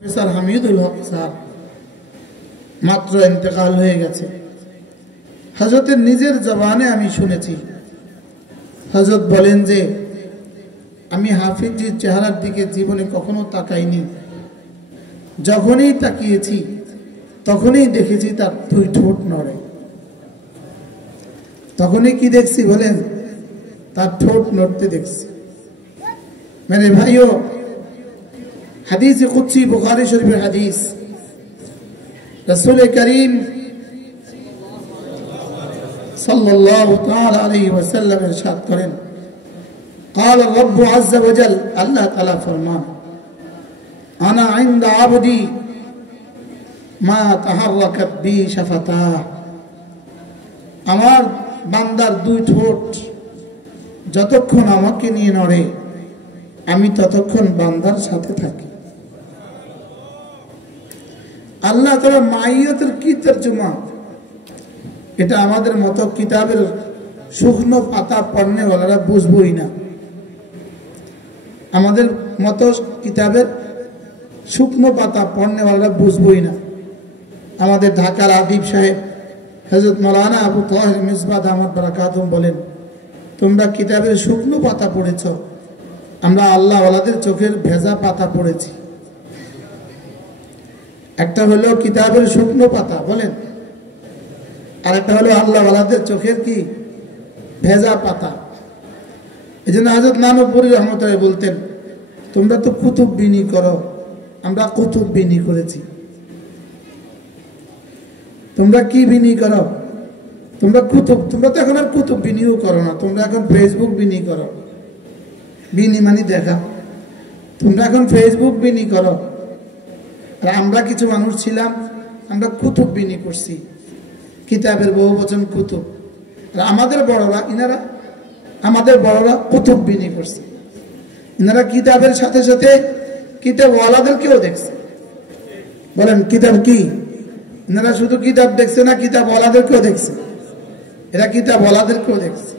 Professor Hamidul হক sir মাত্র ইন্তেকাল হয়ে গেছে। হযরতের নিজের জবানে আমি শুনেছি, হযরত বলেন যে আমি হাফিজজির চেহারার দিকে জীবনে কখনো তাকাইনি, যখনই তাকিয়েছি তখনই দেখেছি তার দুই ঠোঁট নড়ে। তখনই কি দেখছি বলেন? তার ঠোঁট নড়তে দেখছি। मेरे भाइयों, हदीस कुदसी बुखारी शरीफ हदीस, रसूल करीम सल्लल्लाहु ताला अलैहि वसल्लम इरशाद करें, قال الرب عز وجل, अल्लाह ताला फरमान, अना عند عبدي ما تحركت بي شفتاه, আমার বান্দার দুই ঠোঁট যতক্ষণ আমাকে নিয়ে নড়ে আমি ততক্ষণ বান্দার সাথে থাকি। আল্লাহ তাআলা মাইয়াতের কি তরজমা? এটা আমাদের মতো কিতাবের শুকনো পাতা পড়নেওয়ালারা বুঝবই না। আমাদের মতো কিতাবের শুকনো পাতা পড়নেওয়ালারা বুঝবই না। আমাদের ঢাকার আদিব সাহেব হযরত মাওলানা আবু তাহের মিসবাহ দামাত বারাকাতুহু বলেন, তোমরা কিতাবের শুকনো পাতা পড়েছ, আমরা আল্লাহ ওয়ালাদের চোখের ভেজা পাতা পড়েছি। একটা হলো কিতাবের শুকনো পাতা বলেন, আর একটা হলো আল্লাহ ওয়ালাদের চোখের কি ভেজা পাতা। এই জন্য হযরত নানুপুরী রহমতুল্লাহ বলতেন, তোমরা তো কুতুব বিনি করো, আমরা কুতুব বিনি করেছি। তোমরা কি বিনি করো? তোমরা কুতুব, তোমরা তো এখন আর কুতুব বিনিও করো না, তোমরা এখন ফেসবুক বিনি করো। বিনি মানে দেখা, তোমরা এখন ফেসবুক বিনি করো। আর আমরা কিছু মানুষ ছিলাম, আমরা কুতুব বিনি করছি, কিতাবের বহু বচন কুতুব। আর আমাদের বড়রা, ইনারা আমাদের বড়রা কুতুব বিনি করছে। ইনারা কিতাবের সাথে সাথে কিতাব ওয়ালাদেরকেও দেখছে। বলেন কিতাব কি? ইনারা শুধু কিতাব দেখছে না, কিতাব ওয়ালাদেরকেও দেখছে। এরা কিতাব ওয়ালাদেরকেও দেখছে।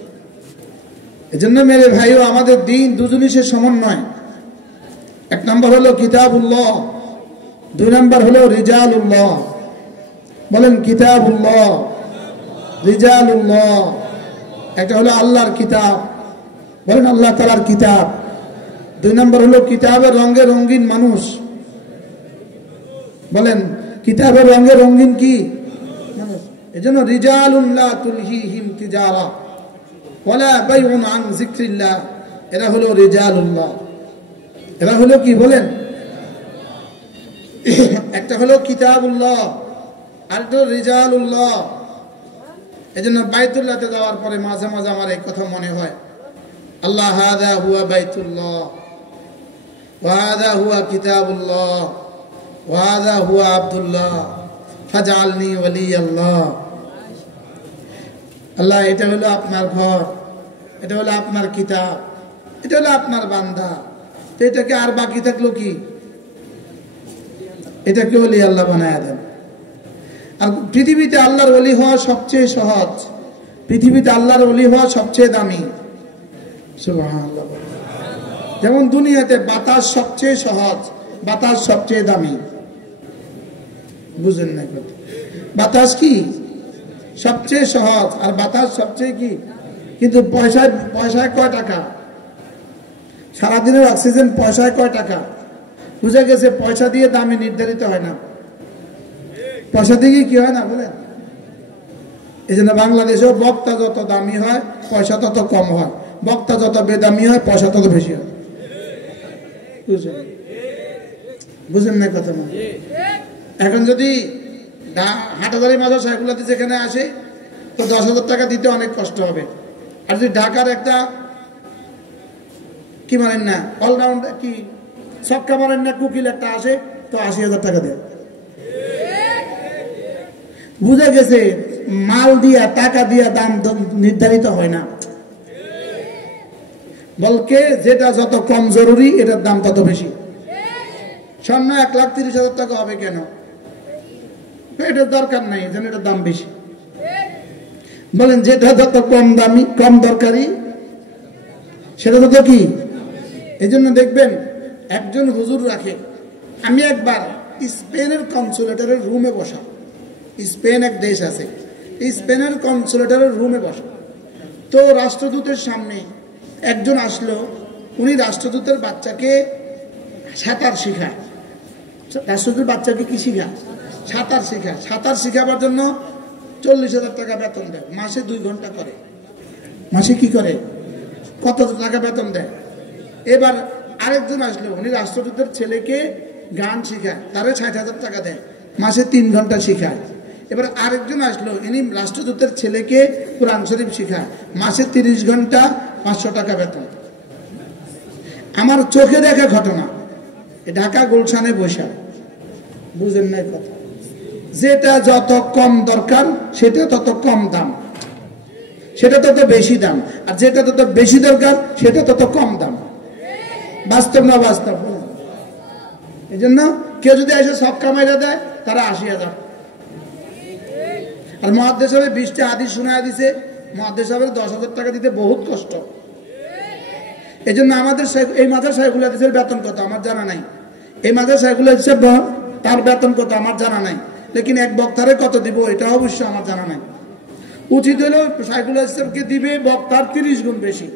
এজন্য মেরে ভাইও, আমাদের দিন দু জিনিসের সমন্বয়। এক নম্বর হলো কিতাবুল্লাহ, দুই নম্বর হলো রিজালুল্লাহ। বলেন কিতাবুল্লাহ, রিজালুল্লাহ। একটা হলো আল্লাহর কিতাব, বলেন আল্লাহ তাআলার কিতাব। দুই নম্বর হলো কিতাবের রঙে রঙিন মানুষ, বলেন কিতাবের রঙে রঙিন কি মানুষ। এজন্য রিজালুন লা তুলহিহিম তিজারা ওয়ালা বাইউন আন যিকরিল্লাহ, এরা হলো রিজালুল্লাহ। এরা হলো কি বলেন? একটা হলো কিতাবুল্লাহ, আরেকটা রিজালুল্লাহ। এজন্য বাইতুল্লাহতে যাওয়ার পরে মাঝে মাঝে আমার এই কথা মনে হয়, আল্লাহ হাযা হুয়া বাইতুল্লাহ ওয়া হাযা হুয়া কিতাবুল্লাহ ওয়া হাযা হুয়া আব্দুল্লাহ ফাজআলনি ওয়ালিয়াল্লাহ। আল্লাহ, এটা হলো আপনার ঘর, এটা হলো আপনার কিতাব, এটা হলো আপনার বান্দা। তো এটাকে আর বাকি থাকলো কি? এটাকে ওলি আল্লাহ বানায়া দেন। আর পৃথিবীতে আল্লাহর ওলি হওয়া সবচেয়ে সহজ, পৃথিবীতে আল্লাহর ওলি হওয়া সবচেয়ে দামি। সুবহানাল্লাহ। যেমন দুনিয়াতে বাতাস সবচেয়ে সহজ, বাতাস সবচেয়ে দামি। বুঝেন না কথা? বাতাস কি সবচেয়ে সহজ, আর বাতাস সবচেয়ে কি? কিন্তু পয়সায় পয়সায় কয় টাকা? সারাদিনের অক্সিজেন পয়সায় কয় টাকা? বুঝে গেছে, পয়সা দিয়ে দামে নির্ধারিত হয় না, পয়সা দিয়ে কি হয় না বলেন। এই জন্য বাংলাদেশেও বক্তা যত দামি হয় পয়সা তত কম হয়, বক্তা যত বেদামি হয় পয়সা তত বেশি হয়। বুঝেন না কথা? এখন যদি হাটাদারি মাদ্রাসা এগুলাতে যেখানে আসে, তো 10,000 টাকা দিতে অনেক কষ্ট হবে। আর যদি ঢাকার একটা কি মানেন না, অলরাউন্ডার কি ছক্কা মারেন না কুকিল একটা আসে, তো 80,000 টাকা দেয়। বুঝে গেছে, মাল দিয়া টাকা দিয়া দাম নির্ধারিত হয় না, বলকে যেটা যত কম জরুরি এটার দাম তত বেশি। স্বর্ণ 1,30,000 টাকা হবে কেন? এটার দরকার নাই, যেন এটার দাম বেশি। বলেন যেটা যত কম দামি, কম দরকারি, সেটা তত কি? এই জন্য দেখবেন একজন হুজুর রাখে আমি একবার স্পেনের কনসুলেটরের রুমে বসা, স্পেন এক দেশ আছে, স্পেনের কনসুলেটরের রুমে বসা, তো রাষ্ট্রদূতের সামনে একজন আসলো, উনি রাষ্ট্রদূতের বাচ্চাকে সাঁতার শেখায়। রাষ্ট্রদূতের বাচ্চাকে কি শেখায়? সাঁতার শেখায়। সাঁতার শেখাবার জন্য 40,000 টাকা বেতন দেয়, মাসে 2 ঘন্টা করে। মাসে কি করে? কত টাকা বেতন দেয়? এবার আরেকজন আসলো, উনি রাষ্ট্রদূতের ছেলেকে গান শেখায়, তারে 60,000 টাকা দেয়, মাসে 3 ঘন্টা শেখায়। এবার আরেকজন আসলো, ইনি রাষ্ট্রদূতের ছেলেকে কোরআন শরীফ শেখায়, মাসে 30 ঘন্টা 500 টাকা বেতন। আমার চোখে দেখা ঘটনা, ঢাকা গুলশানে বসা, বুঝেন নাই কথা, যেটা যত কম দরকার সেটা তত কম দাম, সেটা তত বেশি দাম, আর যেটা তত বেশি দরকার সেটা তত কম দাম। বাস্তব না বাস্তব? এই জন্য কেউ যদি এসে সব কামাইরা দেয় তারা 80,000, আর মুহাদ্দিস সাহেব 20টা হাদিস শোনায় দিছে, মুহাদ্দিস সাহেবের 10,000 টাকা দিতে বহুত কষ্ট। এই জন্য আমাদের এই মাদ্রাসা শাইখুল হাদিসের বেতন কত আমার জানা নাই, এই মাদ্রাসা শাইখুল হাদিস তার বেতন কত আমার জানা নাই, লেকিন এক বক্তারে কত দিব এটা অবশ্যই আমার জানা নাই। উচিত হলো শাইখুল হাদিসকে দিবে বক্তার 30 গুণ বেশি।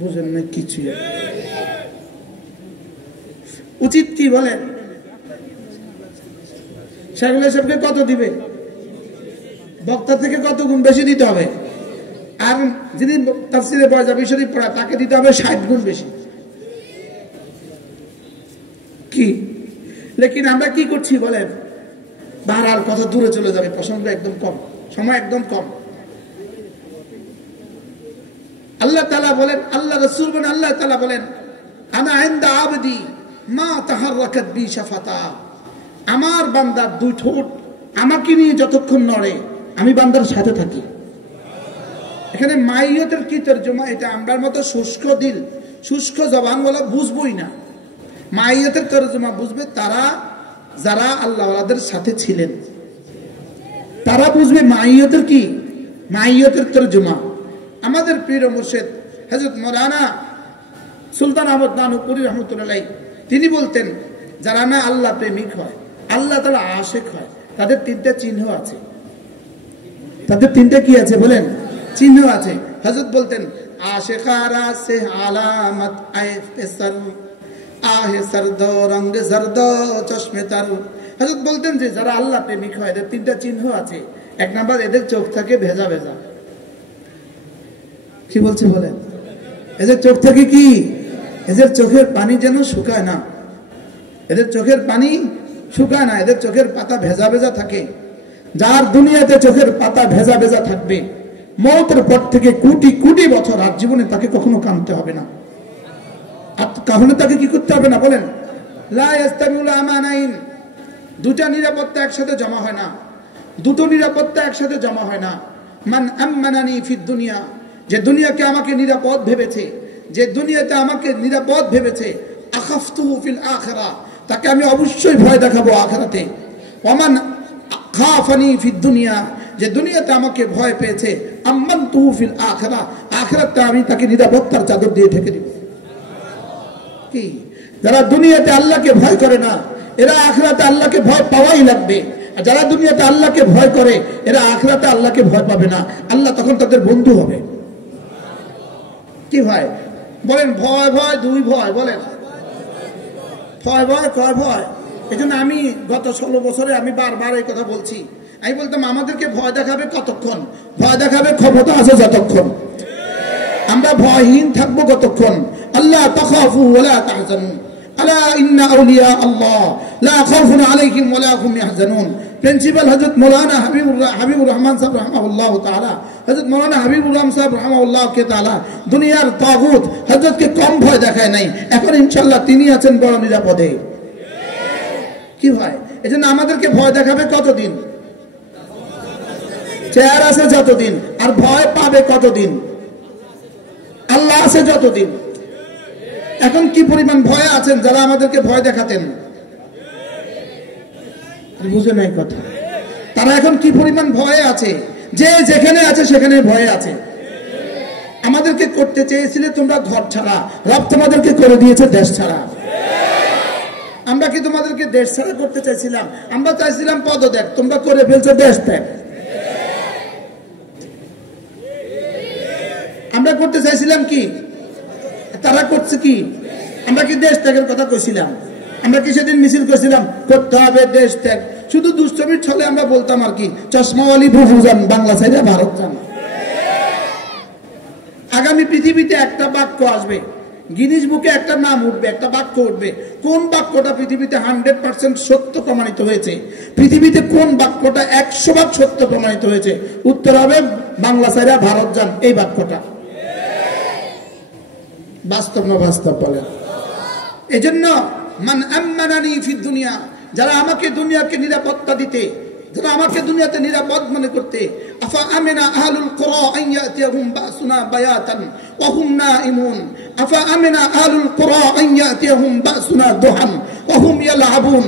বুঝেন না কিছু? উচিত কি বলেন? শাইখুল হাদিসকে কত দিবে? বক্তার থেকে কত গুণ বেশি দিতে হবে। আর যিনি তাফসীরে বয়াজাবি শরীফ পড়ায় তাকে দিতে হবে 60 গুণ বেশি। কি লেকিন আমরা কি করছি বলেন? বাহারাল কথা দূরে চলে যাবে, প্রসঙ্গ একদম কম, সময় একদম কম। আল্লাহ তাআলা বলেন, আল্লাহ রাসূল বলেন, আল্লাহ তাআলা বলেন, আনা ইনদা আবদি মা তাহাররাকাত বি শাফাতা, আমার বান্দার 2 ঠোঁট আমাকে নিয়ে যতক্ষণ নড়ে আমি বান্দার সাথে থাকি। এখানে মাইয়তের কি তরজমা? এটা আমরার মতো শুষ্ক দিল, শুষ্ক জবান বলা বুঝবই না। মাইয়তের তরজমা বুঝবে তারা যারা আল্লাহওয়ালাদের সাথে ছিলেন, তারা বুঝবে মাইয়তের কি, মাইয়তের তরজমা। আমাদের প্রিয় মুর্শিদ হযরত মাওলানা সুলতান আহমদ নানুপুরি রহমাতুল্লাহ আলাইহি তিনি বলতেন, যারা না আল্লাহ প্রেমিক হয়, আল্লাহ তাআলা আশিক হয়, তাদের 3টা চিহ্ন আছে। তাদের 3টা কি আছে বলেন? চিহ্ন আছে। হযরত বলতেন, আশিকারা সে আলামত আইফসার আহে সরদ রঙ জরদ চশমে তার। হযরত বলতেন যে যারা আল্লাহ প্রেমিক হয় এদের 3টা চিহ্ন আছে। 1 নাম্বার, এদের চোখ থাকে ভেজা ভেজা। কি বলছে বলেন? এদের চোখ থাকে কি? এদের চোখের পানি যেন শুকায় না, এদের চোখের পানি শুকায় না, এদের চোখের পাতা ভেজা ভেজা থাকে। যার দুনিয়াতে চোখের পাতা ভেজা ভেজা থাকবে, মওতের পর থেকে কোটি কোটি বছর আর জীবনে তাকে কখনো কাঁদতে হবে না। আর কখনো তাকে কি করতে হবে না বলেন? লা ইস্তামিউল আমানাইন, 2টা নিরাপত্তা একসাথে জমা হয় না, 2টো নিরাপত্তা একসাথে জমা হয় না। মান আমানানি ফিদ দুনিয়া, যে দুনিয়াকে আমাকে নিরাপদ ভেবেছে, যে দুনিয়াতে আমাকে নিরাপদ ভেবেছে, আখাফতুহু ফিল আখিরাহ, তাকে আমি অবশ্যই ভয় দেখাবো আখিরাতে। ওমান খাফানি ফিদ দুনিয়া, যে দুনিয়াতে আমাকে ভয় পেয়েছে, আম্মানতুহু ফিল আখিরাহ, আখিরাতে আমি তাকে নিরাপত্তার চাদর দিয়ে ঢেকে দেব। কি যারা দুনিয়াতে আল্লাহকে ভয় করে না, এরা আখিরাতে আল্লাহকে ভয় পাওয়াই লাগবে। আর যারা দুনিয়াতে আল্লাহকে ভয় করে, এরা আখিরাতে আল্লাহকে ভয় পাবে না, আল্লাহ তখন তাদের বন্ধু হবে। কি ভয় বলেন? ভয় ভয় 2 ভয় বলেন, ভয় ভয় কয় ভয়। এই জন্য আমি গত 16 বছরে আমি বারবার এই কথা বলছি। আমি বলতাম আমাদেরকে ভয় দেখাবে কতক্ষণ? ভয় দেখাবে ক্ষমতা আছে যতক্ষণ। আমরা ভয়হীন থাকবো কতক্ষণ? আল্লাহ তাখাফু ওয়ালা তাহজানু আলা ইন্না আউলিয়া আল্লাহ লা খাউফুন আলাইহিম ওয়ালা হুম ইয়াহজানুন। প্রিন্সিপাল হযরত মাওলানা হাবিবুর রহমান সাহেব রাহমাহুল্লাহ তাআলা, হযরত মাওলানা হাবিবুর রহমান সাহেব রাহমাহুল্লাহ কে তাআলা দুনিয়ার তাগুত হযরতকে কম ভয় দেখায় নাই। এখন ইনশাআল্লাহ তিনি আছেন বড় নিরাপদে। কি ভয়? এজন্য আমাদেরকে ভয় দেখাবে কতদিন? চেয়ার আছে যতদিন, আর ভয় পাবে কতদিন? আল্লাহ আছে যতদিন। এখন কি পরিমাণ ভয় আছেন যারা আমাদেরকে ভয় দেখাতেন? বুঝে নাই কথা। তারা এখন কি পরিমাণ ভয়ে আছে? যে যেখানে আছে সেখানে ভয়ে আছে। আমাদেরকে করতে চেয়েছিলে তোমরা ঘর ছাড়া, রব তোমাদেরকে করে দিয়েছে দেশ ছাড়া। আমরা কি তোমাদেরকে দেশ ছাড়া করতে চাইছিলাম? আমরা চাইছিলাম পদত্যাগ, তোমরা করে ফেলছো দেশ ত্যাগ। আমরা করতে চাইছিলাম কি, তারা করছে কি? আমরা কি দেশ ত্যাগের কথা কইছিলাম? আমরা কি সেদিন মিছিল করেছিলাম করতে হবে দেশ ত্যাগ? শুধু দুষ্টমির ছলে আমরা বলতাম আর কি, চশমাওয়ালি বুবু যান, বাংলা ছেড়ে ভারত যান। আগামী পৃথিবীতে একটা বাক্য আসবে, গিনিস বুকে একটা নাম উঠবে, একটা বাক্য উঠবে। কোন বাক্যটা পৃথিবীতে 100% সত্য প্রমাণিত হয়েছে? পৃথিবীতে কোন বাক্যটা 100% সত্য প্রমাণিত হয়েছে? উত্তর হবে বাংলা ছেড়ে ভারত যান, এই বাক্যটা। বাস্তব না বাস্তব বলেন? এই জন্য মান আমানানি ফিদ দুনিয়া, যারা আমাকে দুনিয়াকে নিরাপত্তা দিতে, যারা আমাকে দুনিয়াতে নিরাপদ মনে করতে, আফা আমিনা আহলুল কুরা আন ইয়াতিয়াহুম বাসুনা বায়াতান ওয়া হুম নাইমুন, আফা আমিনা আহলুল কুরা আন ইয়াতিয়াহুম বাসুনা দুহান ওয়া হুম ইয়ালআবুন,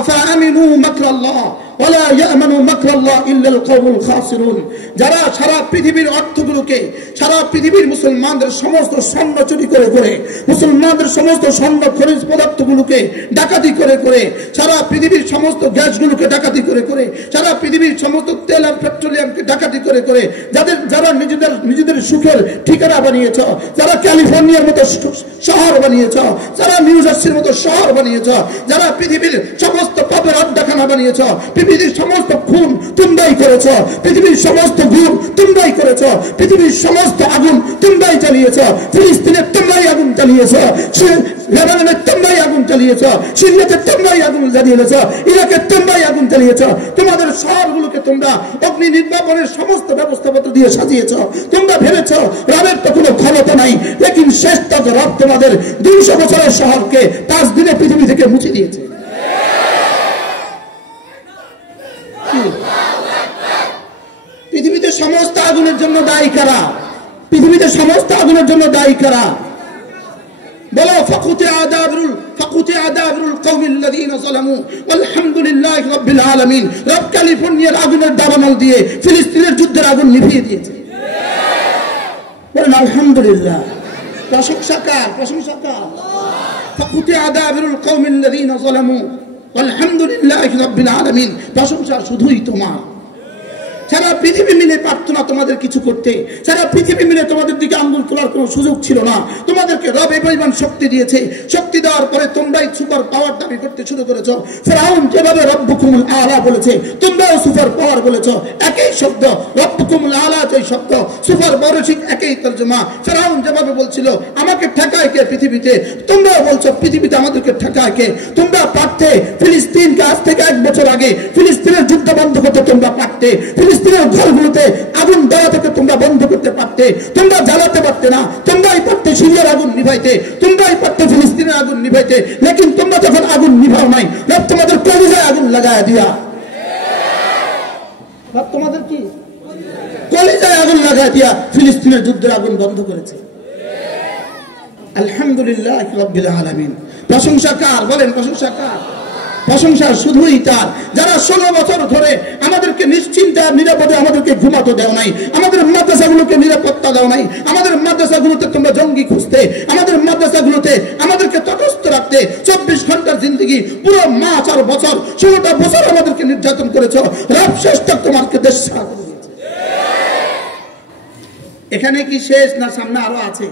আফা আমিনু মাকরাল্লাহ ওয়ালা ইয়ামানু মাকরাল্লাহ ইল্লাল কওমুল খাসিরুন। যারা সারা পৃথিবীর অর্থগুলোকে, সারা পৃথিবীর মুসলমানদের সমস্ত স্বর্ণ চুরি করে করে, মুসলমানদের সমস্ত স্বর্ণ খনিজ পদার্থগুলোকে ডাকাতি করে করে, সারা পৃথিবীর সমস্ত গ্যাসগুলোকে ডাকাতি করে করে, সারা পৃথিবীর সমস্ত তেল আর পেট্রোলিয়ামকে ডাকাতি করে করে, যারা নিজেদের সুখের ঠিকানা বানিয়েছ, যারা ক্যালিফোর্নিয়ার মতো শহর বানিয়েছ, যারা নিউ জার্সির মতো শহর বানিয়েছ, যারা পৃথিবীর সমস্ত পাপের আড্ডাখানা বানিয়েছ, পৃথিবীর সমস্ত খুন তোমরাই করেছ, পৃথিবীর সমস্ত গুণ তোমরাই করেছ, পৃথিবীর সমস্ত আগুন তোমরাই জ্বালিয়েছ, ফিলিস্তিনে তোমরাই আগুন জ্বালিয়েছ, লেবাননে তোমরাই আগুন জ্বালিয়েছ, সিরিয়াতে তোমরাই আগুন জ্বালিয়েছ, ইরাকে তোমরাই আগুন জ্বালিয়েছ। তোমাদের শহরগুলোকে তোমরা অগ্নি নির্বাপনের সমস্ত ব্যবস্থাপত্র দিয়ে সাজিয়েছ। তোমরা ভেবেছ রবের তো কোনো ক্ষমতা নাই, লেকিন শেষ তক রব তোমাদের 200 বছরের শহরকে 5 দিনে পৃথিবী থেকে মুছে দিয়েছে। পৃথিবীতে সমস্ত আগুনের জন্য দায়ী কারা? পৃথিবীতে সমস্ত আগুনের জন্য দায়ী কারা? বলো, ফাকুতে আদাবুল কওমিল্লাযীনা যালামু আলহামদুলিল্লাহি রাব্বিল আলামিন। রব ক্যালিফোর্নিয়ার আগুনের দাবানল দিয়ে ফিলিস্তিনের যুদ্ধের আগুন নিভিয়ে দিয়েছে। বলেন আলহামদুলিল্লাহ। প্রশংসা কার? প্রশংসা কার? ফাকুতে আদাবুল কওমিল্লাযীনা যালামু আলহামদুলিল্লাহি রাব্বিল আলামিন। প্রশংসা শুধুই তোমার। সারা পৃথিবী মিলে পারতো না তোমাদের কিছু করতে, সারা পৃথিবী মিলে তোমাদের দিকে আঙ্গুল তোলার কোনো সুযোগ ছিল না। তোমাদেরকে রব এই পরিমাণ শক্তি দিয়েছে, শক্তি দেওয়ার পরে তোমরাই সুপার পাওয়ার দাবি করতে শুরু করেছো। ফিরআউন যেভাবে রব্বুকুমুল আলা বলেছে, তোমরাও সুপার পাওয়ার বলেছো। একই শব্দ, রব্বুকুমুল আলা যে শব্দ, সুপার পাওয়ার ঠিক একই তর্জমা। ফিরআউন যেভাবে বলছিল আমাকে ঠেকায় কে পৃথিবীতে, তোমরাও বলছো পৃথিবীতে আমাদেরকে ঠেকায় কে। তোমরা পারতে ফিলিস্তিনকে আজ থেকে 1 বছর আগে ফিলিস্তিনের যুদ্ধ বন্ধ করতে তোমরা পারতে, ফিলিস্তিনের ঘরগুলোতে আগুন দেওয়া থেকে তোমরা বন্ধ করতে পারতে, তোমরা জ্বালাতে পারতে না। তোমরাই পারতে সিরিয়ার আগুন নিভাইতে, তোমরাই পারতে ফিলিস্তিনের আগুন নিভাইতে, লেকিন তোমরা যখন আগুন নিভাও নাই, রব তোমাদের কলিজায় আগুন লাগায় দিয়া, রব তোমাদের কি কলিজায় আগুন লাগায় দিয়া ফিলিস্তিনের যুদ্ধের আগুন বন্ধ করেছে। আলহামদুলিল্লাহ রাব্বিল আলামিন। প্রশংসা কার? বলেন প্রশংসা কার? প্রশংসা শুধুই তার, যারা 16 বছর ধরে আমাদেরকে নিশ্চিন্তে নিরাপদে আমাদেরকে ঘুমাতে দেও নাই, আমাদের মাদ্রাসাগুলোকে নিরাপত্তা দাও নাই, আমাদের মাদ্রাসাগুলোতে তোমরা জঙ্গি খুঁজতে, আমাদের মাদ্রাসাগুলোতে আমাদেরকে তটস্থ রাখতে 24 ঘন্টার জিন্দগি, পুরো মাস আর বছর 16টা বছর আমাদেরকে নির্যাতন করেছো। রব শেষ তক তোমাকে দেশ ছাড়া করে দিয়েছে। এখানে কি শেষ না সামনে আরো আছে?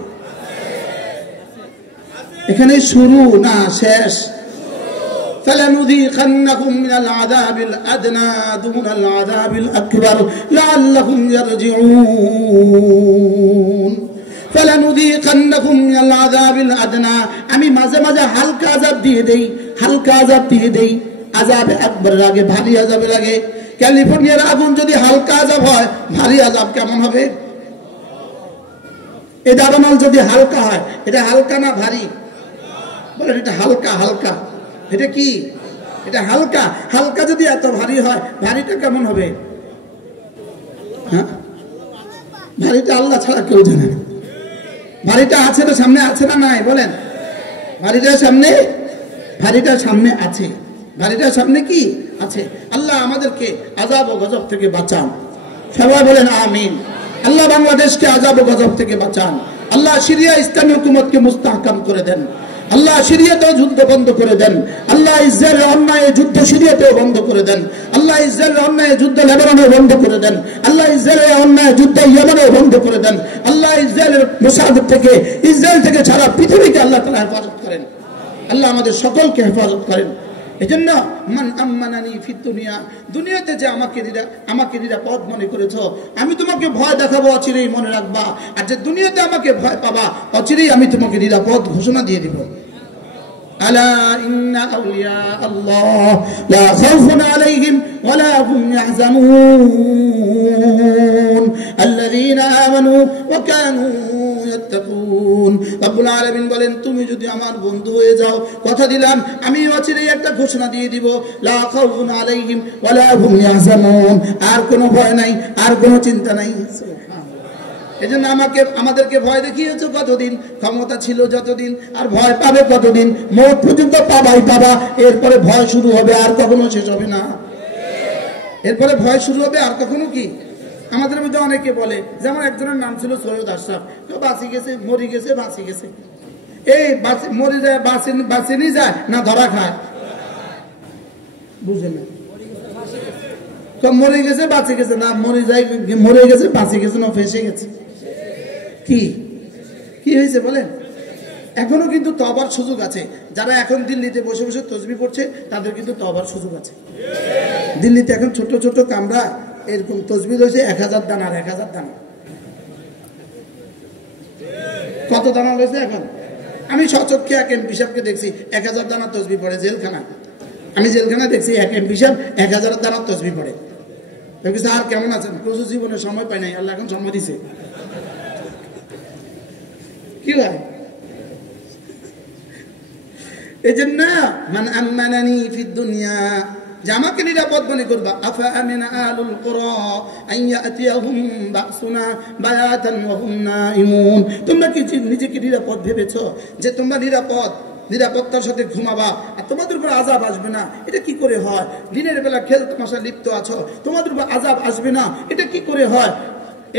এখানে শুরু না শেষ? فلنذيقنهم من العذاب الأدنى دون العذاب الأكبر لعلهم يرجعون। فلنذيقنهم من العذاب الأدنى, আমি মাঝে মাঝে হালকা আযাব দিয়ে দেই, হালকা আযাব দিয়ে দেই। আযাবে আকবরের আগে ভারী আযাবের আগে ক্যালিফোর্নিয়ার আগুন যদি হালকা আযাব হয়, ভারী আযাব কেমন হবে? এই দাবানল যদি হালকা হয়, এটা হালকা না ভারী? বলে এটা হালকা। হালকা এটা কি? এটা হালকা। হালকা যদি এত ভারী হয়, ভারীটা কেমন হবে? হ্যাঁ, ভারীটা আল্লাহ ছাড়া কেউ জানে না। ভারীটা আছে তো সামনে, আছে না নাই? বলেন ভারীটার সামনে, ভারীটার সামনে আছে। ভারীটার সামনে কি আছে? আল্লাহ আমাদেরকে আযাব ও গজব থেকে বাঁচান। সবাই বলেন আমিন। আল্লাহ বাংলাদেশকে আযাব ও গজব থেকে বাঁচান। আল্লাহ সিরিয়া ইসলামী হুকুমতকে মুস্তাহকাম করে দেন। আল্লাহ সিরিয়াতেও যুদ্ধ বন্ধ করে দেন। আল্লাহ ইসরায়েলের অন্যায় যুদ্ধ সিরিয়াতেও বন্ধ করে দেন। আল্লাহ ইসরায়েলের অন্যায় যুদ্ধ লেবাননেও বন্ধ করে দেন। আল্লাহ ইসরায়েলের অন্যায় যুদ্ধ ইয়েমেনেও বন্ধ করে দেন। আল্লাহ ইসরায়েলের মুসাদ থেকে, ইসরায়েল থেকে সারা পৃথিবীকে আল্লাহ তাআলা হেফাজত করেন। আল্লাহ আমাদের সকলকে হেফাজত করেন। এজন্য মান আম্মানানি ফিদ দুনিয়া, দুনিয়াতে যে আমাকে নিরাপদ মনে করেছো, আমি তোমাকে ভয় দেখাবো, অচিরেই মনে রাখবা। আর যে দুনিয়াতে আমাকে ভয় পাবা, অচিরেই আমি তোমাকে নিরাপদ ঘোষণা দিয়ে দিব। আলা ইন্না আউলিয়া আল্লাহ লা খাউফুন আলাইহিম ওয়ালা হুম ইয়াহজানুন আল্লাযীনা আমানু ওয়া কানু ইয়াত্তাকুন। রব্বুল আলামিন বলেন, তুমি যদি আমার বন্ধু হয়ে যাও, কথা দিলাম আমি অচিরেই একটা ঘোষণা দিয়ে দিব, লা খাউফুন আলাইহিম ওয়ালা হুম ইয়াহজানুন, আর কোনো ভয় নাই, আর কোনো চিন্তা নাই। এজন্য আমাদেরকে ভয় দেখিয়েছো কতদিন, ক্ষমতা ছিল যতদিন, আর ভয় পাবে কতদিন, মৌত পর্যন্ত পাবাই পাবা, এরপরে ভয় শুরু হবে, আর কখনো শেষ হবে না। এরপরে ভয় শুরু হবে, আর কখনো কি। আমাদের মধ্যে অনেকে বলে, যেমন একজনের নাম ছিল সৈয়দ আশরাফ, তো বাঁচি গেছে, মরি গেছে, বাঁচি গেছে। এই মরে যায়, বাঁচেনি যায় না, ধরা খায়, বুঝে না, মরে গেছে বাঁচে গেছে না, মরে গেছে বাঁচে গেছে না, ফেসে গেছে। কি হয়েছে বলেন? এখনো কিন্তু তওবার সুযোগ আছে। যারা এখন দিল্লিতে বসে বসে তাসবিহ পড়ছে, তাদের কিন্তু তওবার সুযোগ আছে। দিল্লিতে এখন ছোট ছোট কামরা এরকম তাসবিহ হয়েছে 1000 দানার, 1000 দানা। কত দানা হয়েছে এখন? আমি সচক্ষে এক এমপি সাহেবকে দেখছি 1000 দানা তাসবিহ পড়ে, জেলখানা। আমি জেলখানা দেখছি এক এমপি সাহেব 1000 দানা তাসবিহ পড়ে। আর কেমন আছেন? প্রচুর জীবনে সময় পাই নাই, আল্লাহ এখন সময় দিছে। কি হয়? এই জন্য মান আম্মানানি ফিদ দুনিয়া, যে আমাকে নিরাপদ মনে করবা। আফা আমিনা আহলুল কুরা আন ইয়াতিয়াহুম বাসুনা বায়াতান ওয়া হুম নাইমুন। তোমরা কি নিজেকে নিরাপদ ভেবেছো যে তোমরা নিরাপত্তার সাথে ঘুমাবা আর তোমাদের উপর আযাব আসবে না? এটা কি করে হয়? দিনের বেলা খেল তামাশা লিপ্ত আছো, তোমাদের উপর আযাব আসবে না, এটা কি করে হয়?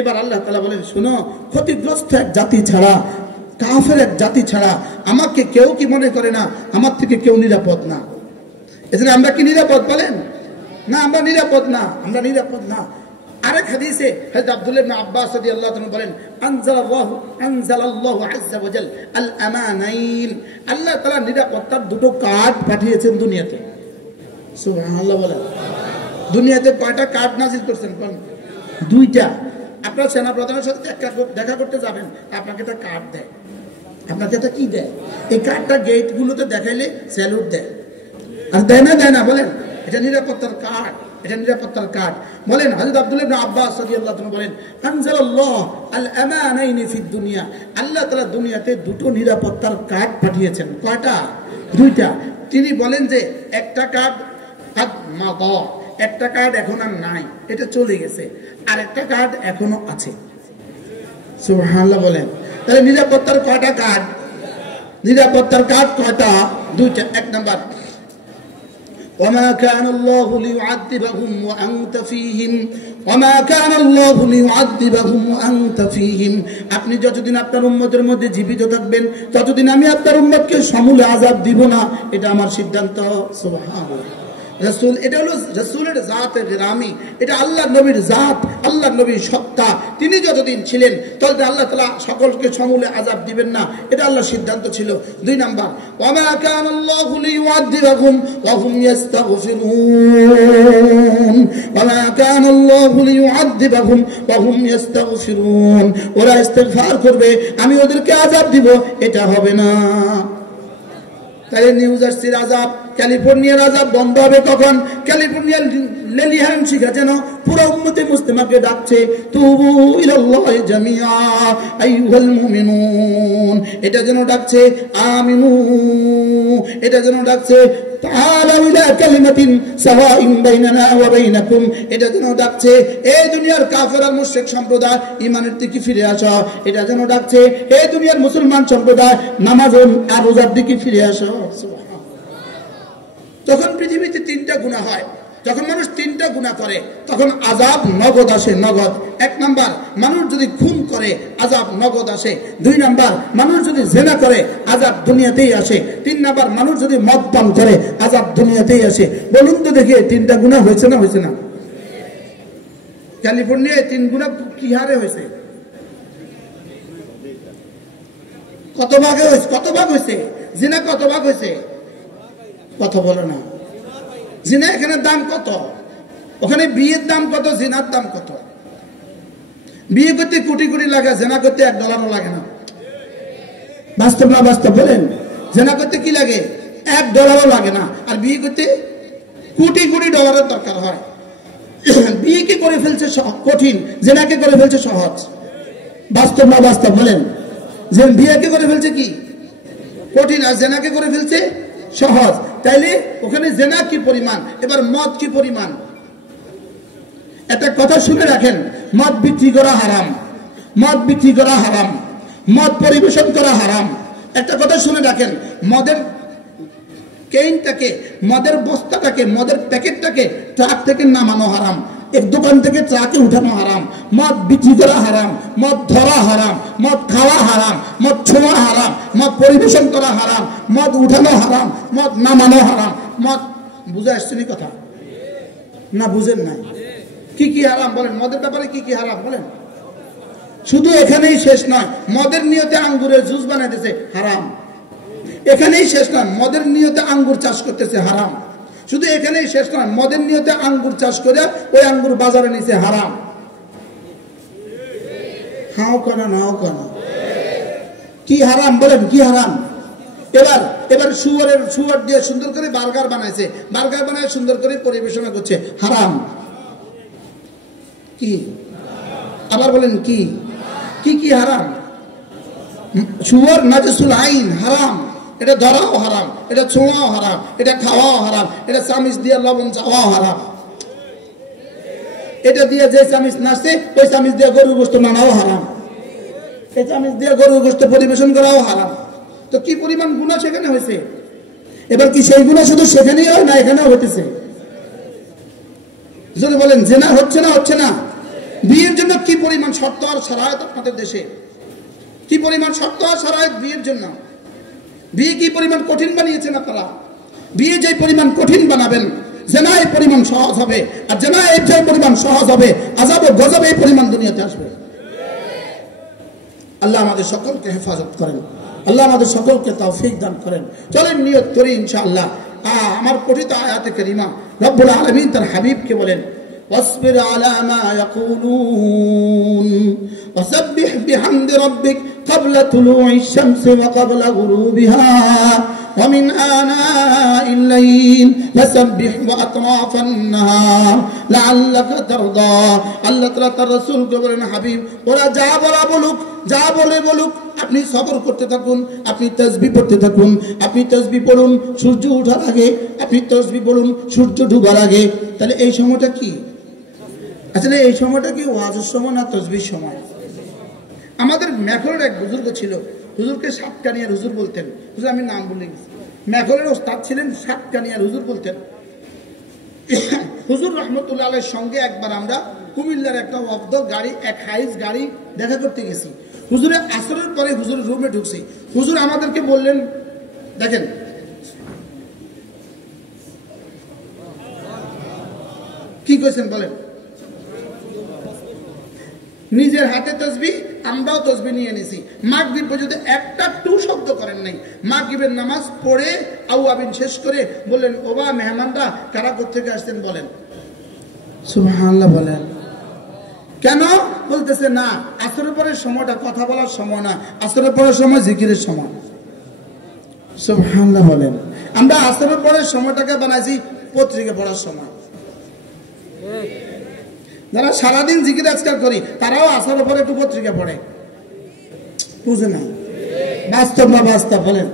এবার আল্লাহ তাআলা বলেন, শুনো, ক্ষতিগ্রস্ত এক জাতি ছাড়া, কাফের এক জাতি ছাড়া আমাকে কেউ কি মনে করে না আমার থেকে কেউ নিরাপদ না। এজন্য আমরা কি নিরাপদ বলেন? না, আমরা নিরাপদ না, আমরা নিরাপদ না। আরেক হাদিসে হযরত আব্দুল্লাহ ইবনে আব্বাস রাদিয়াল্লাহু তাআলা বলেন, আনজালাল্লাহু আযজা ওয়া জাল আল আমানাইন। আল্লাহ তাআলা নিরাপত্তার দুটো কার্ড পাঠিয়েছেন দুনিয়াতে। সুবহানাল্লাহ বলেন। দুনিয়াতে কয়টা কার্ড নাযিল করেছেন? দুইটা। আপনার সেনা প্রধানের সাথে দেখা করতে যাবেন, আপনাকে একটা কার্ড দেয়। আপনাকে একটা কি দেয়? এই কার্ডটা গেট গুলোতে দেখাইলে স্যালুট দেয়। আর দেয় না বলেন? এটা নিরাপত্তার কার্ড, এটা নিরাপত্তার কার্ড। বলেন হযরত আব্দুল্লাহ ইবনে আব্বাস রাদিয়াল্লাহু তাআলা বলেন, আনজালাল্লাহু আল আমানাইনি ফিদ দুনিয়া। আল্লাহ তাআলা দুনিয়াতে দুটো নিরাপত্তার কার্ড পাঠিয়েছেন। কয়টা? দুইটা। তিনি বলেন যে একটা কার্ড একটা কার্ড এখন আর নাই, এটা চলে গেছে, আর একটা কার্ড এখনো আছে। সুবহানাল্লাহ বলেন। তাহলে নিরাপত্তার কয়টা কার্ড? নিরাপত্তার কার্ড কয়টা? দুইটা। এক নাম্বার, ওয়ামা কানাল্লাহু লিয়ুআযযিবাহুম ওয়া আনতা ফীহিম, ওয়ামা কানাল্লাহু লিয়ুআযযিবাহুম ওয়া আনতা ফীহিম। আপনি যতদিন আপনার উম্মতের মধ্যে জীবিত থাকবেন, ততদিন আমি আপনার উম্মতকে সমূলে আযাব দিব না, এটা আমার সিদ্ধান্ত। সুবহানাল্লাহ। রাসূল, এটা হলো রাসূলের জাতের গিরামি, এটা আল্লাহর নবীর জাত, আল্লাহর নবীর সত্তা। তিনি যতদিন ছিলেন ততদিন আল্লাহ তাআলা সকলকে সমূলে আযাব দিবেন না, এটা আল্লাহর সিদ্ধান্ত ছিল। দুই নাম্বার, ওয়ামা কানাল্লাহু লিয়ুআযযিবাহুম ওয়া হুম ইস্তাগফিরুন, ওয়ামা কানাল্লাহু লিয়ুআযযিবাহুম ওয়া হুম ইস্তাগফিরুন। ওরা ইস্তিগফার করবে, আমি ওদেরকে আযাব দিব, এটা হবে না। তাহলে নিউ জার্সির আযাব, ক্যালিফোর্নিয়ার আযাব বন্ধ হবে কখন? ক্যালিফোর্নিয়ার লেলিহান শিখা যেন পুরো উম্মতে মুসলিমাকে ডাকছে, তুবু ইলাল্লাহি জামিআ আইয়ুহাল মুমিনুন। এটা যেন ডাকছে আমিনু, এটা যেন ডাকছে তাআলাউ ইলা কালিমাতিন সাওয়াইন বাইনানা ওয়া বাইনাকুম। এটা যেন ডাকছে এই দুনিয়ার কাফের আর মুশরিক সম্প্রদায় ঈমানের দিকে ফিরে আসো। এটা যেন ডাকছে এই দুনিয়ার মুসলমান সম্প্রদায় নামাজ আর রোজার দিকে ফিরে আসো। তখন পৃথিবীতে তিনটা গুনাহ হয়। যখন মানুষ তিনটা গুনাহ করে তখন আযাব নগদ আসে, নগদ। এক নাম্বার, মানুষ যদি খুন করে আযাব নগদ আসে। দুই নাম্বার, মানুষ যদি জিনা করে আযাব দুনিয়াতেই আসে। তিন নাম্বার, মানুষ যদি মদ পান করে আযাব দুনিয়াতেই আসে। বলুন তো দেখি তিনটা গুনাহ হয়েছে না হয়েছে না? ক্যালিফোর্নিয়ায় 3 গুনাহ কি হারে হয়েছে? কত ভাগে হয়েছে? কত ভাগ হয়েছে? জিনা কত ভাগ হয়েছে? কত বলো না? জিনা এখানে দাম কত? ওখানে বিয়ের দাম কত? জিনার দাম কত? বিয়ে করতে কোটি কোটি লাগে, জিনা করতে $1 লাগে না। বাস্তব না বাস্তব বলেন? জিনা করতে কি লাগে? $1 লাগে না, আর বিয়ে করতে কোটি কোটি ডলারের দরকার হয়। বিয়েকে করে ফেলছে কঠিন, জিনাকে করে ফেলছে সহজ। বাস্তব না বাস্তব বলেন? যে বিয়েকে করে ফেলছে কি কঠিন, আর জিনাকে করে ফেলছে সহজ। তাইলে ওখানে জিনা কি পরিমাণ, এবার মদ কি পরিমাণ? একটা কথা শুনে রাখেন, মদ বিক্রি করা হারাম, মদ বিক্রি করা হারাম, মদ পরিবেশন করা হারাম। একটা কথা শুনে রাখেন, মদের কেইনটাকে, মদের বস্তাটাকে, মদের প্যাকেটটাকে ট্রাক থেকে নামানো হারাম, এক দোকান থেকে ট্রাকে উঠানো হারাম। মদ বিক্রি করা হারাম, মদ ধরা হারাম, মদ খাওয়া হারাম, মদ ছোঁয়া হারাম, মদ পরিবেশন করা হারাম, মদ উঠানো হারাম, মদ নামানো হারাম। মদ বুঝে আসছেনি কথা না? বুঝেন নাই? কি কি হারাম বলেন? মদের ব্যাপারে কি কি হারাম বলেন? শুধু এখানেই শেষ নয়, মদের নিয়তে আঙ্গুরের জুস বানাইতেছে হারাম। এখানেই শেষ নয়, মদের নিয়তে আঙ্গুর চাষ করতেছে হারাম। শুধু এখানেই শেষ নয়, মদের নিয়তে আঙ্গুর চাষ করে ওই আঙ্গুর বাজারে নিছে হারাম। হাও কেন নাও কেন? কি হারাম বলেন? কি হারাম? এবার শুয়ার দিয়ে সুন্দর করে বার্গার বানাইছে, বার্গার বানায় সুন্দর করে পরিবেশনা করছে, হারাম। কি আবার বলেন? কি কি কি হারাম? শুয়ার নাজসুল আইন হারাম, এটা ধরাও হারাম, এটা ছোঁয়াও হারাম, এটা খাওয়াও হারাম, এটা চামিচ দিয়ে লবণ চাওয়াও হারাম, এটা দিয়ে যে চামিচ নাচছে ওই চামিচ দিয়ে গরুর গোশত নানাও হারাম, এই চামিচ দিয়ে গরুর গোশত পরিবেশন করাও হারাম। তো কি পরিমাণ গুনাহ সেখানে হয়েছে। এবার কি সেই গুনাহ শুধু সেখানেই হয় না এখানেও হইতেছে? যদি বলেন জিনা হচ্ছে না? হচ্ছে না। বিয়ের জন্য কি পরিমাণ শর্ত আর শরায়ত আপনাদের দেশে, কি পরিমাণ শর্ত আর শরায়ত বিয়ের জন্য। বিয়ে কি পরিমাণ কঠিন বানিয়েছেন আপনারা। বিয়ে যে পরিমাণ কঠিন বানাবেন, জিনা এই পরিমাণ সহজ হবে, আর জিনা এই যে পরিমাণ সহজ হবে, আযাব ও গজব এই পরিমাণ দুনিয়াতে আসবে। আল্লাহ আমাদের সকলকে হেফাজত করেন, আল্লাহ আমাদের সকলকে তৌফিক দান করেন। চলেন নিয়ত করি ইনশাআল্লাহ। আমার পঠিত আয়াতে কারিমা রব্বুল আলামিন তার হাবিবকে বলেন, واصبر على ما يقولون وسبح بحمد ربك قبل طلوع الشمس وقبل غروبها ومن آناء الليل فسبح وأطراف النهار لعلك ترضى। আল্লাহ তাআলা তার রাসূলকে বলেন, হাবিব ওরা যা বলুক, যা বলুক, আপনি সবর করতে থাকুন, আপনি তাসবিহ পড়তে থাকুন। আপনি তাসবিহ পড়ুন সূর্য ওঠার আগে, আপনি তাসবিহ পড়ুন সূর্য ডুবার আগে। তাহলে এই সময়টা কি? আসলে এই সময়টা কি ওয়াজের সময় না তাসবিহর সময়? আমাদের মেখলের এক বুজুর্গ ছিল, হুজুরকে সাতকানিয়ার হুজুর বলতেন। হুজুর আমি নাম ভুলে গেছি, মেখলের ওস্তাদ ছিলেন, সাতকানিয়ার হুজুর বলতেন। হুজুর রহমতুল্লাহ আলাইহির সঙ্গে একবার আমরা কুমিল্লার একটা ওয়াফদ গাড়ি, এক হাইস গাড়ি দেখা করতে গেছি। হুজুরের আসরের পরে হুজুরের রুমে ঢুকছি। হুজুর আমাদেরকে বললেন, দেখেন কি কইছেন বলেন? নিজের হাতে তাসবিহ, আমরাও তাসবিহ নিয়ে নিছি। মাগরিব পর্যন্ত একটা টু শব্দ করেন নাই। মাগরিবের নামাজ পড়ে আওয়াবিন শেষ করে বললেন, ওবা মেহমানরা কারা কোত্থেকে আসছেন বলেন। সুবহানাল্লাহ বলেন। কেন বলতেছে না, আসরের পরের সময়টা কথা বলার সময় না, আসরের পরের সময় জিকিরের সময়। সুবহানাল্লাহ বলেন। আমরা আসরের পরের সময়টাকে বানাইছি পত্রিকা পড়ার সময়। যারা সারাদিন জিকির আজকাল করি তারাও আসরের পরে একটু পত্রিকা পড়ে, বুঝে না? বাস্তব না বাস্তব বলেন?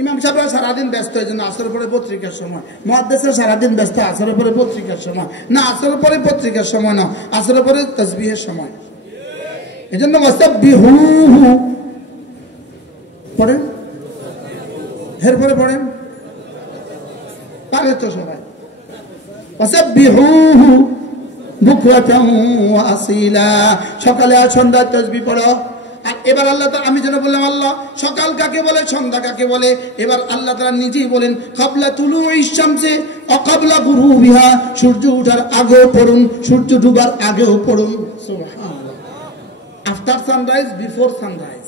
ইমাম সাহেবরা সারাদিন ব্যস্ত, এই জন্য আসরের পরে পত্রিকার সময়। মুহাদ্দিসরা সারাদিন ব্যস্ত, আসরের পরে পত্রিকার সময় না, আসরের পরে পত্রিকার সময় না, আসরের পরে তাসবিহের সময়। এই জন্য ওয়াসাব্বিহু পড়েন, এরপরে পড়েন, পারে তো সবাই। ওয়াসাব্বিহুহু বুকরাতান ওয়া আসিলা, সকালে আর সন্ধ্যায় তাসবিহ পড়ো। আর এবার আল্লাহ তাআলা, আমি যেন বললাম আল্লাহ সকাল কাকে বলে, সন্ধ্যা কাকে বলে, এবার আল্লাহ তাআলা নিজেই বলেন ক্বাবলা তুলুইশ শামসি ওয়া ক্বাবলা গুরুবিহা, সূর্য ওঠার আগেও পড়ুন, সূর্য ডুবার আগেও পড়ুন। সুবহানাল্লাহ। আফটার সানরাইজ, বিফোর সানরাইজ,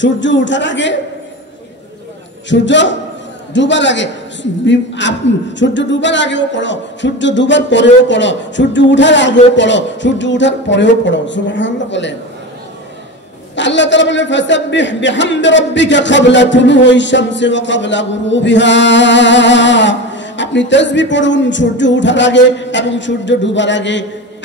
সূর্য ওঠার আগে, সূর্য ডুবার আগে, সূর্য ডুবার আগেও পড়ো, সূর্য ডুবার পরেও পড়ো, সূর্য উঠার আগেও পড়ো, সূর্য উঠার পরেও পড়ো। সুবহানাল্লাহ বলেন। আল্লাহ তাআলা বলেন ফাসাব্বিহ বিহামদি রাব্বিকা ক্বাবলা তুলুইশ শামসি ওয়া ক্বাবলা গুরুবিহা, আপনি তাসবিহ পড়ুন সূর্য ওঠার আগে এবং সূর্য ডুবার আগে।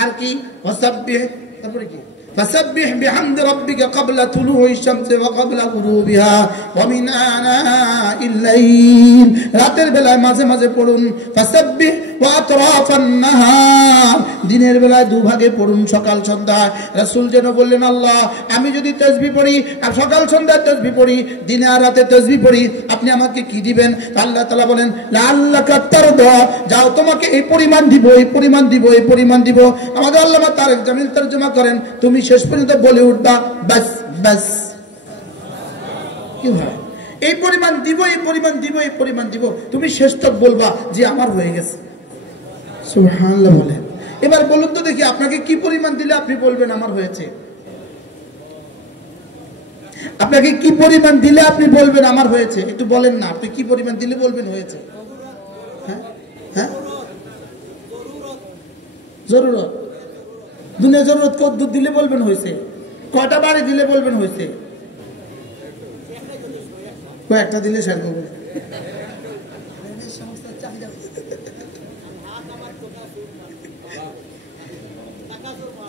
আর কি ওয়াসাব্বিহ, তারপরে কি ফাসাব্বিহ বিহামদি রাব্বিকা ক্বাবলা তুলুইশ শামসি ওয়া ক্বাবলা গুরুবিহা ওয়া মিন আনাইল লাইল, রাতের বেলায় মাঝে মাঝে পড়ুন। ফাসাব্বিহ ওয়া আতরাফান নাহার, দিনের বেলায় দুভাগে পড়ুন, সকাল সন্ধ্যায়। রাসূল যেন বললেন আল্লাহ আমি যদি তাসবিহ পড়ি আর সকাল সন্ধ্যায় তাসবিহ পড়ি, দিনে আর রাতে তাসবিহ পড়ি, আপনি আমাকে কি দিবেন? আল্লাহ তাআলা বলেন লাআল্লাকা তারদা, যাও তোমাকে এই পরিমাণ দিব, এই পরিমাণ দিব, এই পরিমাণ দিব। আমাদের আল্লামা তারেক জামিল তরজমা করেন তুমি শেষ পর্যন্ত বলে উঠবা বাস বাস। কি হয়? এই পরিমাণ দিব, এই পরিমাণ দিব, এই পরিমাণ দিব, তুমি শেষ তক বলবা যে আমার হয়ে গেছে। সুবহানাল্লাহ বলেন। এবার বলুন তো দেখি আপনাকে কি পরিমাণ দিলে আপনি বলবেন আমার হয়েছে? আপনাকে কি পরিমাণ দিলে আপনি বলবেন আমার হয়েছে? একটু বলেন না, আপনি কি পরিমাণ দিলে বলবেন হয়েছে? হ্যাঁ হ্যাঁ, জরুরত। দুনিয়া জরুরত কত দুধ দিলে বলবেন হয়েছে? কয়টা বাড়ি দিলে বলবেন হয়েছে? কয়েকটা দিলে শেয়ার করবেন।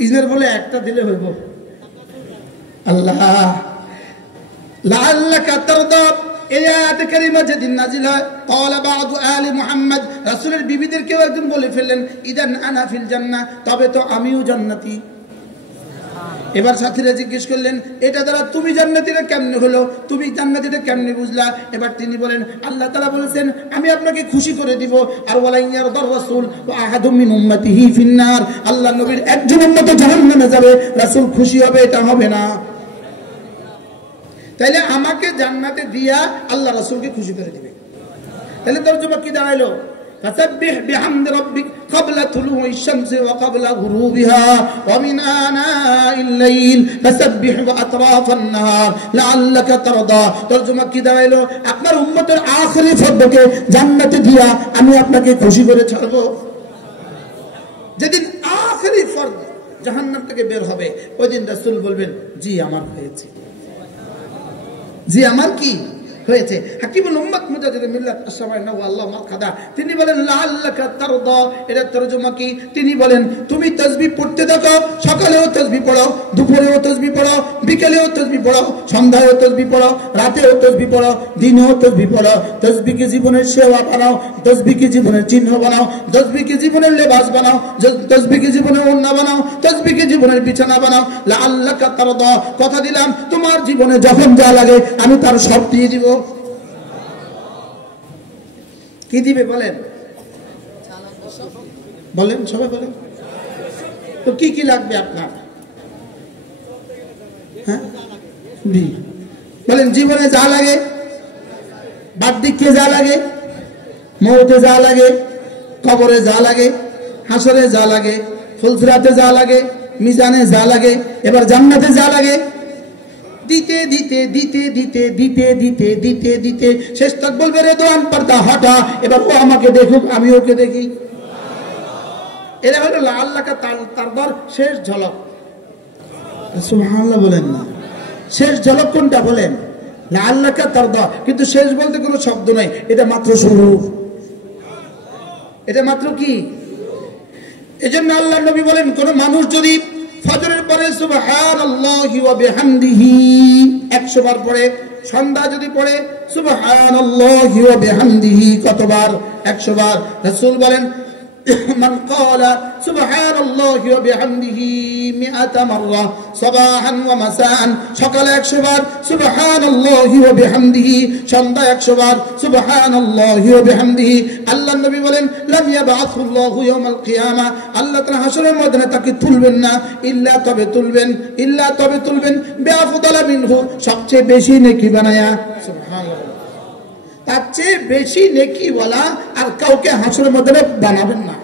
ইজনের বলে একটা দিলে হইব। আল্লাহ লাআল্লাকা তারদা, এই আয়াতে কারিমা যেদিন নাজিল হয় ক্বালা বা'দু আলি মুহাম্মদ, রাসূলের বিবিদের কেউ একজন বলে ফেললেন ইদান আনা ফিল জান্নাহ, তবে তো আমিও জান্নাতি। এবার সাথীরা জিজ্ঞেস করলেন এটা দ্বারা তুমি জান্নাতীরা কেমনে হলো, তুমি জান্নাতীরা কেমনে বুঝলা? এবার তিনি বলেন আল্লাহ তাআলা বলেছেন আমি আপনাকে খুশি করে দিব। আর ওয়ালা ইয়ারদার রাসূল ওয়া আহাদুম মিন উম্মতিহি ফিন্নার, আল্লাহ নবীর একজন উম্মত জাহান্নামে যাবে, রাসূল খুশি হবে এটা হবে না। তাইলে আমাকে জান্নাতে দিয়া আল্লাহ রাসূলকে খুশি করে দিবে। তাহলে তরজমা কি দাঁড়াইলো? ফাসাব্বিহ বিহামদি রাব্বিক ক্বাবলা তুলুইশ শামসি ওয়া ক্বাবলা গুরুবিহা ওয়া মিন আনাইল লাইল ফাসাব্বিহ ওয়া আতরাফান নাহার লাআল্লাকা তারদা। তরজমা কি দাঁড়াইলো? আপনার উম্মতের আখেরি ফরদকে জান্নাতে দিয়া আমি আপনাকে খুশি করে ছাড়ব। যেদিন আখেরি ফরদ জাহান্নাম থেকে বের হবে ওই দিন রাসূল বলবেন জি আমার হয়েছে, জি আমার কি হয়েছে। হাকিমুল উম্মাত মুজাদ্দিদ মিল্লাত আশ-শাফাঈ আল্লাহু মাকহাদা তিনি বলেন লাআল্লাকা তারদা, এর তরজমা কি? তিনি বলেন তুমি তাসবিহ পড়তে থাকো, সকালেও তাসবিহ পড়ো, দুপুরেও তাসবিহ পড়ো, বিকেলেও তাসবিহ পড়ো, সন্ধ্যায়ও তাসবিহ পড়ো, রাতেও তাসবিহ পড়ো, দিনেও তাসবিহ পড়ো। তাসবিহকে জীবনের সেবা বানাও, তাসবিহকে জীবনের চিহ্ন বানাও, তাসবিহকে জীবনের লেবাস বানাও, তাসবিহকে জীবনের ওড়না বানাও, তাসবিহকে জীবনের বিছানা বানাও। লাআল্লাকা তারদা, কথা দিলাম তোমার জীবনে যখন যা লাগে আমি তার সব দিয়ে দিব। কি দিবে বলেন? বলেন সবাই বলেন তো কি কি লাগবে আপনার? হ্যাঁ বলেন জীবনে যা লাগে, বার্ধক্যে যা লাগে, মৌতে যা লাগে, কবরে যা লাগে, হাসরে যা লাগে, ফুলসিরাতে যা লাগে, মিজানে যা লাগে, এবার জান্নাতে যা লাগে, দিতে দিতে দিতে দিতে দিতে দিতে দিতে দিতে শেষ তক বলবে রে দোয়ান পর্দা হটা, এবার ও আমাকে দেখুক আমি ওকে দেখি। এরা হলো লাআল্লাকা তারদার শেষ ঝলক। সুবহানাল্লাহ বলেন না, শেষ ঝলক কোনটা বলেন? লাআল্লাকা তারদা, কিন্তু শেষ বলতে কোনো শব্দ নাই, এটা মাত্র শুরু, এটা মাত্র কি? এজন্য আল্লাহ নবী বলেন কোন মানুষ যদি ফজরের পরে সুবহানাল্লাহি ওয়া বিহামদিহি 100 বার পড়ে, সন্ধ্যা যদি পড়ে সুবহানাল্লাহি ওয়া বিহামদিহি কতবার? 100 বার। রাসূল বলেন من قال سبحان الله وبحمده 100 مرة صباحا ومساء সকালে 100 বার সুবহানাল্লাহি ওয়া বিহামদিহি সন্ধ্যা 100 বার সুবহানাল্লাহি ওয়া বিহামদিহি আল্লাহর নবী বলেন লাম ইয়াবআসুল্লাহু ইয়াউমাল কিয়ামা আল্লাহ তাআলা হাশরের ময়দানে তাকে তুলবেন না ইল্লা তবে তুলবেন বিআফদালা মিনহু সবচেয়ে বেশি নেকি বানায়া সুবহানাল্লাহ তার চেয়ে বেশি নেকি বলা আর কাউকে হাশরের ময়দানে বানাবেন না